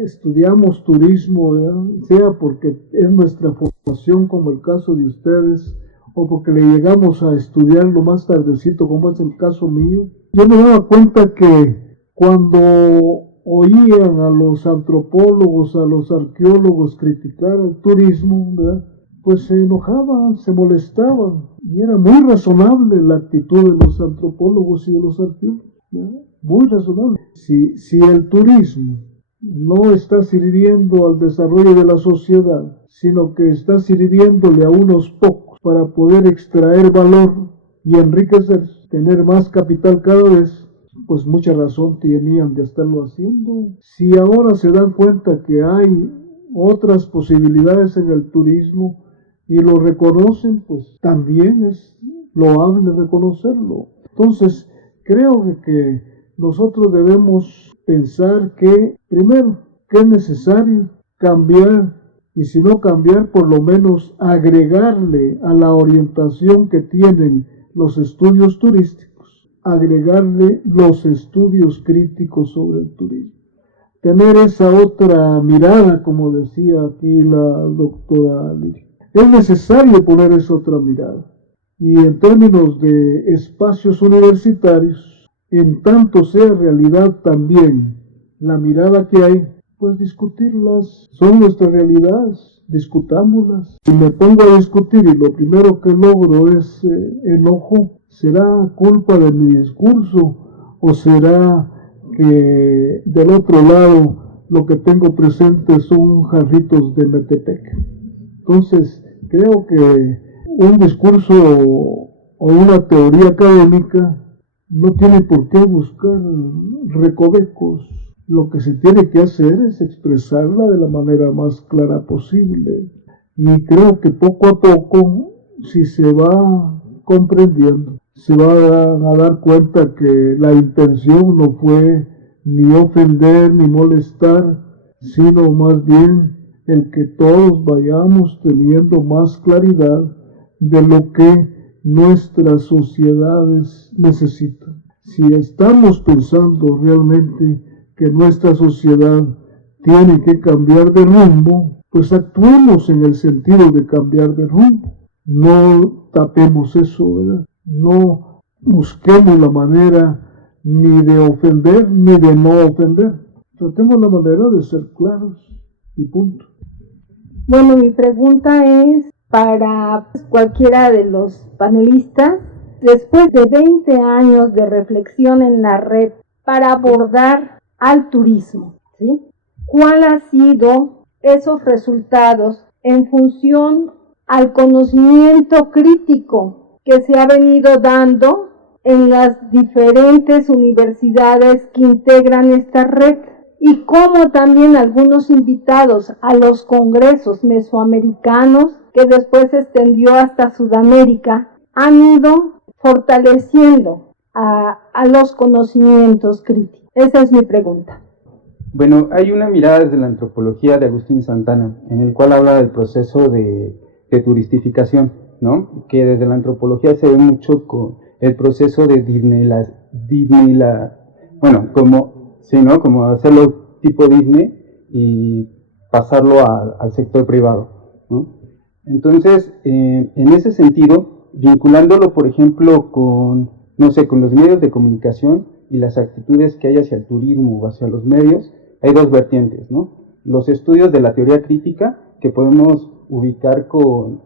estudiamos turismo, ¿verdad?, sea porque es nuestra formación como el caso de ustedes, o porque le llegamos a estudiarlo más tardecito como es el caso mío, yo me daba cuenta que cuando oían a los antropólogos, a los arqueólogos criticar el turismo, ¿verdad?, pues se enojaban, se molestaban, y era muy razonable la actitud de los antropólogos y de los arqueólogos, ¿verdad?, muy razonable. Si el turismo no está sirviendo al desarrollo de la sociedad, sino que está sirviéndole a unos pocos para poder extraer valor y enriquecerse, tener más capital cada vez, pues mucha razón tenían de estarlo haciendo. Si ahora se dan cuenta que hay otras posibilidades en el turismo y lo reconocen, pues también es loable reconocerlo. Entonces, creo que nosotros debemos pensar que, primero, que es necesario cambiar, y si no cambiar, por lo menos agregarle a la orientación que tienen los estudios turísticos, agregarle los estudios críticos sobre el turismo. Tener esa otra mirada, como decía aquí la doctora Lirio. Es necesario poner esa otra mirada. Y en términos de espacios universitarios, en tanto sea realidad también la mirada que hay, pues discutirlas. Son nuestras realidades, discutámoslas. Si me pongo a discutir y lo primero que logro es enojo, ¿será culpa de mi discurso o será que del otro lado lo que tengo presente son jarritos de Metepec? Entonces, creo que un discurso o una teoría académica no tiene por qué buscar recovecos. Lo que se tiene que hacer es expresarla de la manera más clara posible. Y creo que poco a poco, si se va comprendiendo, se va a dar cuenta que la intención no fue ni ofender ni molestar, sino más bien el que todos vayamos teniendo más claridad de lo que nuestras sociedades necesitan. Si estamos pensando realmente que nuestra sociedad tiene que cambiar de rumbo, pues actuemos en el sentido de cambiar de rumbo. No tapemos eso, ¿verdad? No busquemos la manera ni de ofender ni de no ofender. Tratemos la manera de ser claros y punto. Bueno, mi pregunta es para cualquiera de los panelistas. Después de 20 años de reflexión en la red para abordar al turismo, ¿sí? ¿Cuál ha sido esos resultados en función al conocimiento crítico que se ha venido dando en las diferentes universidades que integran esta red? Y cómo también algunos invitados a los congresos mesoamericanos, que después se extendió hasta Sudamérica, han ido fortaleciendo a los conocimientos críticos. Esa es mi pregunta. Bueno, hay una mirada desde la antropología de Agustín Santana, en el cual habla del proceso de turistificación, ¿no? Que desde la antropología se ve mucho con el proceso de como hacerlo tipo Disney y pasarlo al sector privado, ¿no? Entonces, en ese sentido, vinculándolo, por ejemplo, con los medios de comunicación y las actitudes que hay hacia el turismo o hacia los medios, hay dos vertientes, ¿no? Los estudios de la teoría crítica, que podemos ubicar con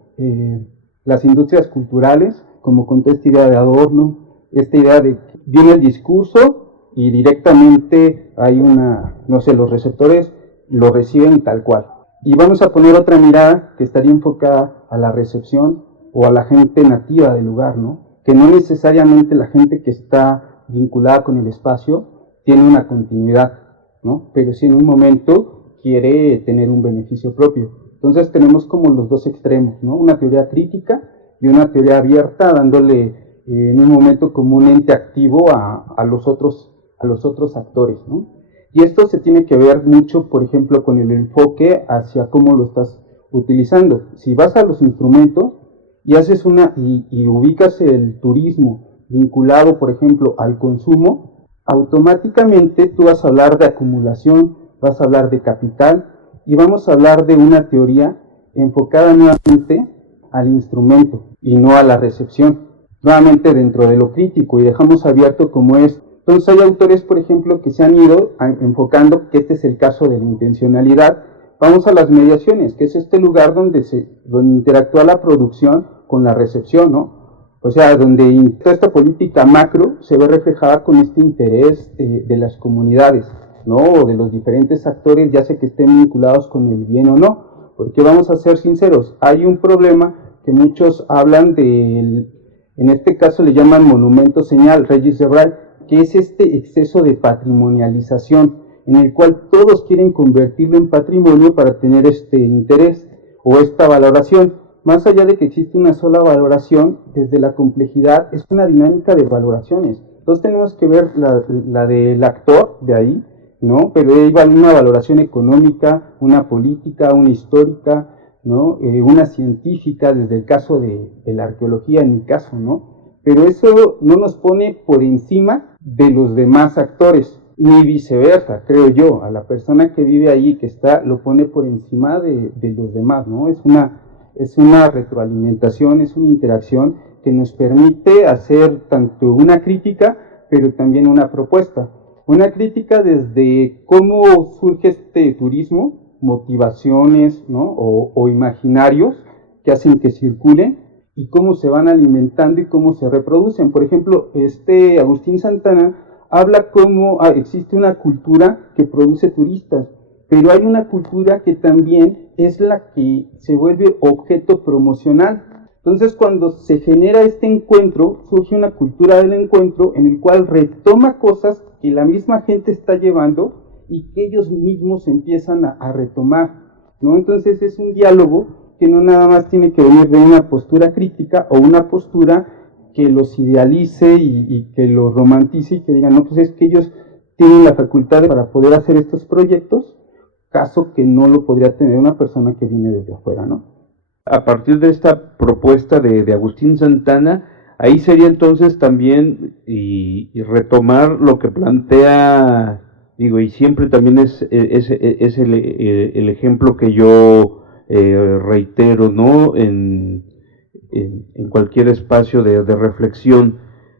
las industrias culturales, como con toda esta idea de Adorno, esta idea de que viene el discurso y directamente hay los receptores lo reciben tal cual. Y vamos a poner otra mirada que estaría enfocada a la recepción o a la gente nativa del lugar, ¿no? Que no necesariamente la gente que está vinculada con el espacio tiene una continuidad, ¿no? Pero sí en un momento quiere tener un beneficio propio. Entonces tenemos como los dos extremos, ¿no? Una teoría crítica y una teoría abierta, dándole en un momento como un ente activo a los otros actores, ¿no? Y esto se tiene que ver mucho, por ejemplo, con el enfoque hacia cómo lo estás utilizando. Si vas a los instrumentos y haces y ubicas el turismo vinculado, por ejemplo, al consumo, automáticamente tú vas a hablar de acumulación, vas a hablar de capital y vamos a hablar de una teoría enfocada nuevamente al instrumento y no a la recepción, nuevamente dentro de lo crítico, y dejamos abierto como es. Entonces hay autores, por ejemplo, que se han ido enfocando que este es el caso de la intencionalidad. Vamos a las mediaciones, que es este lugar donde interactúa la producción con la recepción, ¿no? O sea, donde toda esta política macro se ve reflejada con este interés de las comunidades, ¿no? O de los diferentes actores, ya sea que estén vinculados con el bien o no. Porque vamos a ser sinceros, hay un problema que muchos hablan en este caso le llaman monumento señal, Regis Debray, que es este exceso de patrimonialización, en el cual todos quieren convertirlo en patrimonio para tener este interés o esta valoración. Más allá de que existe una sola valoración, desde la complejidad es una dinámica de valoraciones. Entonces tenemos que ver la del actor de ahí, ¿no? Pero ahí va una valoración económica, una política, una histórica, ¿no? Una científica, desde el caso de la arqueología en mi caso, ¿no? Pero eso no nos pone por encima de los demás actores, ni viceversa, creo yo. A la persona que vive ahí, que está, lo pone por encima de los demás, ¿no? Es una retroalimentación, es una interacción que nos permite hacer tanto una crítica, pero también una propuesta. Una crítica desde cómo surge este turismo, motivaciones, ¿no? o imaginarios que hacen que circulen y cómo se van alimentando y cómo se reproducen. Por ejemplo, Agustín Santana habla cómo existe una cultura que produce turistas, pero hay una cultura que también es la que se vuelve objeto promocional. Entonces, cuando se genera este encuentro, surge una cultura del encuentro en el cual retoma cosas que la misma gente está llevando y que ellos mismos empiezan a retomar, ¿no? Entonces, es un diálogo que no nada más tiene que venir de una postura crítica o una postura que los idealice y que los romantice y que digan, no, pues es que ellos tienen la facultad para poder hacer estos proyectos, caso que no lo podría tener una persona que viene desde afuera, ¿no? A partir de esta propuesta de Agustín Santana, ahí sería entonces también y retomar lo que plantea, digo, y siempre también es el ejemplo que yo reitero, ¿no? En cualquier espacio de reflexión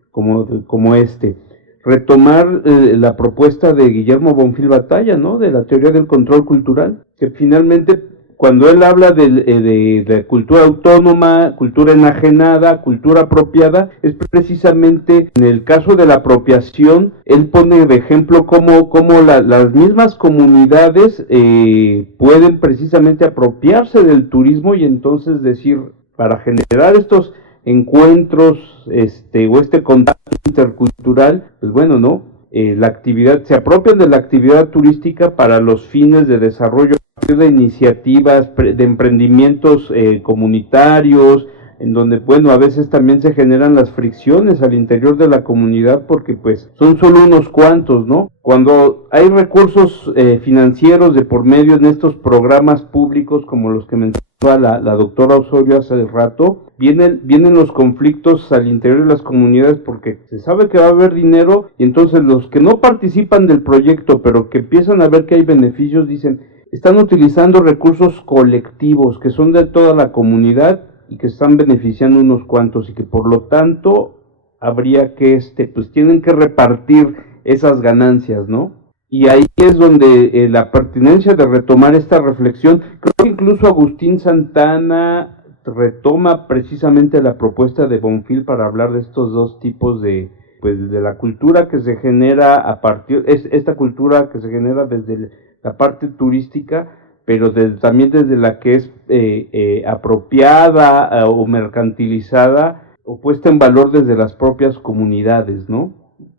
como este. Retomar la propuesta de Guillermo Bonfil Batalla, ¿no? De la teoría del control cultural, que finalmente cuando él habla de cultura autónoma, cultura enajenada, cultura apropiada, es precisamente en el caso de la apropiación, él pone de ejemplo cómo las mismas comunidades pueden precisamente apropiarse del turismo y entonces decir, para generar estos encuentros o este contacto intercultural, pues bueno, ¿no? La actividad, se apropian de la actividad turística para los fines de desarrollo de iniciativas, de emprendimientos comunitarios, en donde, bueno, a veces también se generan las fricciones al interior de la comunidad porque pues son solo unos cuantos, ¿no? Cuando hay recursos financieros de por medio en estos programas públicos como los que mencionaba la doctora Osorio hace rato, vienen los conflictos al interior de las comunidades porque se sabe que va a haber dinero y entonces los que no participan del proyecto pero que empiezan a ver que hay beneficios dicen, están utilizando recursos colectivos que son de toda la comunidad y que están beneficiando unos cuantos y que por lo tanto habría que pues tienen que repartir esas ganancias, ¿no? Y ahí es donde la pertinencia de retomar esta reflexión, creo que incluso Agustín Santana retoma precisamente la propuesta de Bonfil para hablar de estos dos tipos de la cultura que se genera esta cultura que se genera desde la parte turística, pero también desde la que es apropiada o mercantilizada o puesta en valor desde las propias comunidades, ¿no?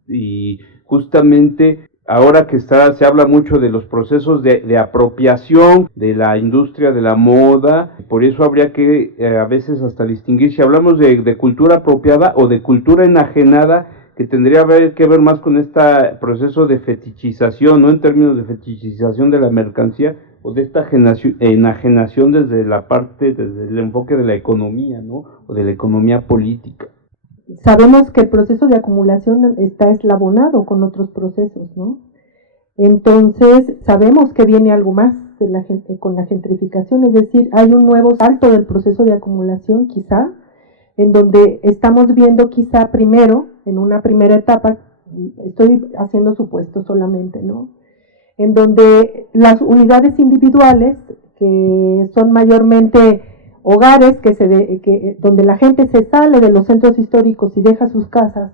Y justamente ahora que se habla mucho de los procesos de apropiación de la industria de la moda, por eso habría que a veces hasta distinguir si hablamos de cultura apropiada o de cultura enajenada, que tendría que ver más con este proceso de fetichización, ¿no? En términos de fetichización de la mercancía o de esta enajenación desde el enfoque de la economía, ¿no? O de la economía política. Sabemos que el proceso de acumulación está eslabonado con otros procesos, ¿no? Entonces, sabemos que viene algo más con la gentrificación, es decir, hay un nuevo salto del proceso de acumulación, quizá, en donde estamos viendo quizá primero, en una primera etapa, estoy haciendo supuestos solamente, ¿no? En donde las unidades individuales, que son mayormente hogares donde la gente se sale de los centros históricos y deja sus casas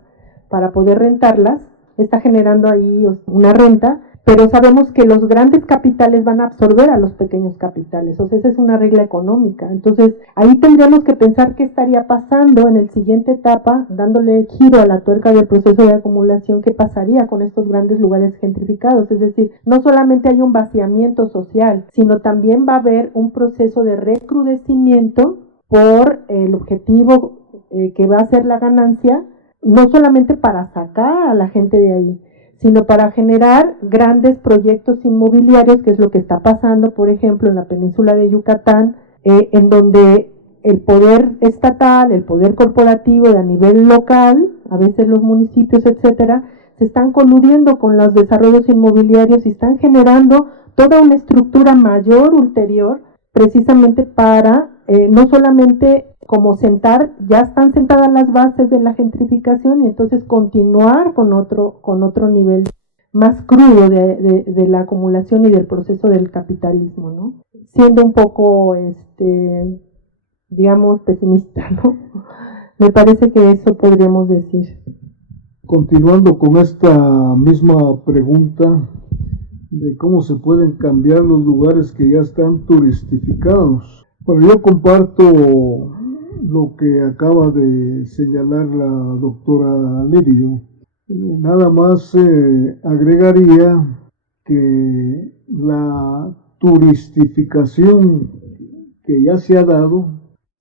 para poder rentarlas, está generando ahí una renta, pero sabemos que los grandes capitales van a absorber a los pequeños capitales, o sea, esa es una regla económica. Entonces, ahí tendríamos que pensar qué estaría pasando en la siguiente etapa, dándole giro a la tuerca del proceso de acumulación, qué pasaría con estos grandes lugares gentrificados. Es decir, no solamente hay un vaciamiento social, sino también va a haber un proceso de recrudecimiento por el objetivo que va a ser la ganancia, no solamente para sacar a la gente de ahí, sino para generar grandes proyectos inmobiliarios, que es lo que está pasando, por ejemplo, en la península de Yucatán, en donde el poder estatal, el poder corporativo de a nivel local, a veces los municipios, etcétera, se están coludiendo con los desarrollos inmobiliarios y están generando toda una estructura mayor ulterior, precisamente para no solamente como ya están sentadas las bases de la gentrificación y entonces continuar con otro nivel más crudo de la acumulación y del proceso del capitalismo, ¿no? Siendo un poco, digamos, pesimista, ¿no? Me parece que eso podríamos decir. Continuando con esta misma pregunta de cómo se pueden cambiar los lugares que ya están turistificados. Bueno, yo comparto lo que acaba de señalar la doctora Lirio. Nada más agregaría que la turistificación que ya se ha dado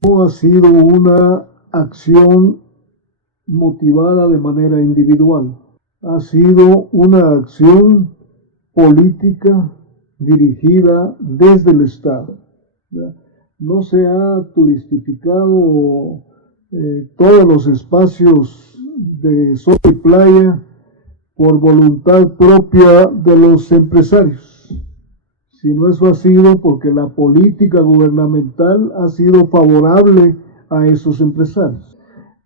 no ha sido una acción motivada de manera individual, ha sido una acción política dirigida desde el Estado. No se ha turistificado todos los espacios de sol y playa por voluntad propia de los empresarios, sino eso ha sido porque la política gubernamental ha sido favorable a esos empresarios.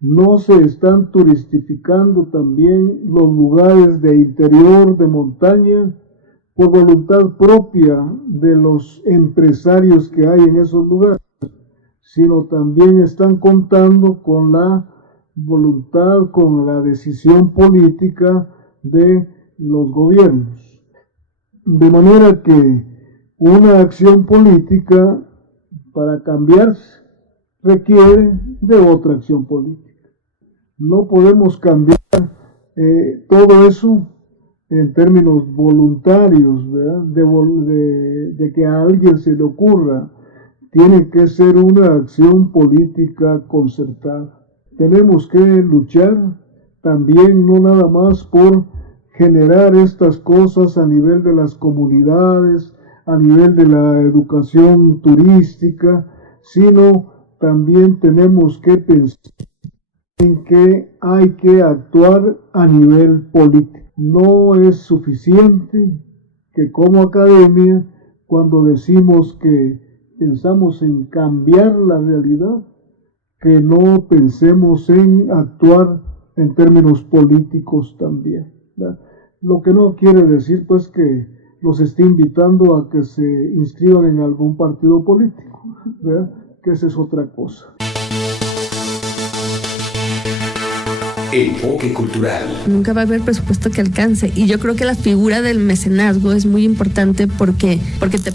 No se están turistificando también los lugares de interior, de montaña, por voluntad propia de los empresarios que hay en esos lugares, sino también están contando con la voluntad, con la decisión política de los gobiernos. De manera que una acción política para cambiarse requiere de otra acción política. No podemos cambiar todo eso en términos voluntarios, ¿verdad? De que a alguien se le ocurra. Tiene que ser una acción política concertada. Tenemos que luchar también no nada más por generar estas cosas a nivel de las comunidades, a nivel de la educación turística, sino también tenemos que pensar en que hay que actuar a nivel político. No es suficiente que como academia, cuando decimos que pensamos en cambiar la realidad, que no pensemos en actuar en términos políticos también, ¿verdad? Lo que no quiere decir pues que los esté invitando a que se inscriban en algún partido político, ¿verdad? Que esa es otra cosa. Enfoque cultural. Nunca va a haber presupuesto que alcance, y yo creo que la figura del mecenazgo es muy importante porque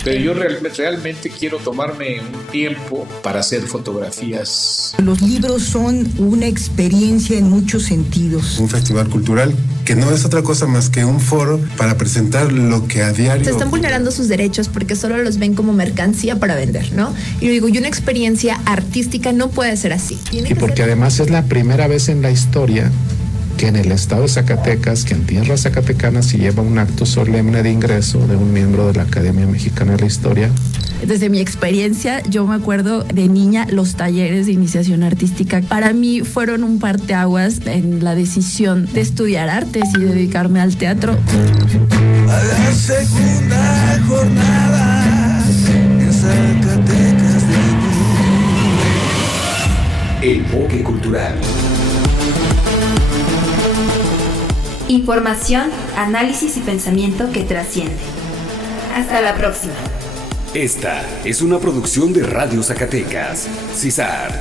Pero yo realmente quiero tomarme un tiempo para hacer fotografías. Los libros son una experiencia en muchos sentidos. Un festival cultural que no es otra cosa más que un foro para presentar lo que a diario... Se están vulnerando sus derechos porque solo los ven como mercancía para vender, ¿no? Y yo digo, y una experiencia artística no puede ser así. Y porque además es la primera vez en la historia que en el estado de Zacatecas, que en tierras zacatecanas se lleva un acto solemne de ingreso de un miembro de la Academia Mexicana de la Historia. Desde mi experiencia, yo me acuerdo de niña, los talleres de iniciación artística para mí fueron un parteaguas en la decisión de estudiar artes y dedicarme al teatro. A la segunda jornada en Zacatecas de Enfoque cultural. Información, análisis y pensamiento que trasciende. Hasta la próxima. Esta es una producción de Radio Zacatecas, CISART.